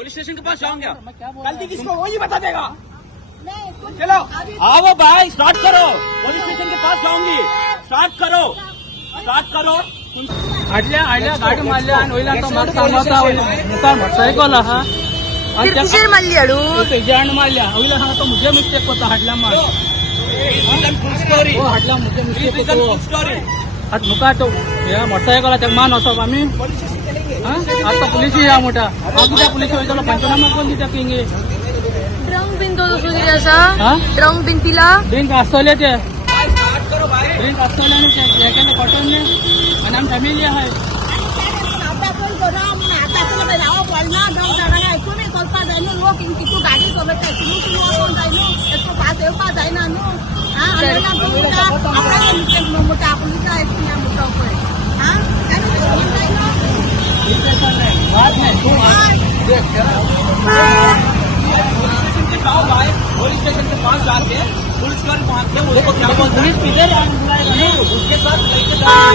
Police station के pass जाऊंगा। गलती किसको वही बता देगा। चलो आओ भाई, स्टार्ट करो। पुलिस स्टेशन के पास जाऊंगी। स्टार्ट करो, स्टार्ट करो। आडल्या गाडी मारल्या आणि वयल्यान तो म्हाका सांगता मुखार मोटरसायकल आहा आणि कुशीर मारली हाडू तेज्यान मारल्या वयल्यान सांगता मुजे मिस्टेक करता हाडल्या मार स्टोरी हो हाडल्या मुजे मिस्टेक करता स्टोरी आता मुखार तो ह्या मोटरसायकला तेका मान वचप आमी आता पुलिस या मोठा आमच्या पुलिस वयतलो पंचनामा कोण दिता किंगे ड्रंक बीन तो दुसरो कितें आसा हा ड्रंक बीन पिला ड्रिंक आसतले ते स्टार्ट करो भाई। ड्रिंक आसतले आनी ते हे केले कॉटन ने आणि आमी फॅमिली आहाय जाओ भाई, पुलिस स्टेशन के पास जाके पुलिस कर पहुंचते हैं, उसको क्या बोलते हैं, पुलिस किधर बुलाएगा नहीं उसके साथ लेके जाओ।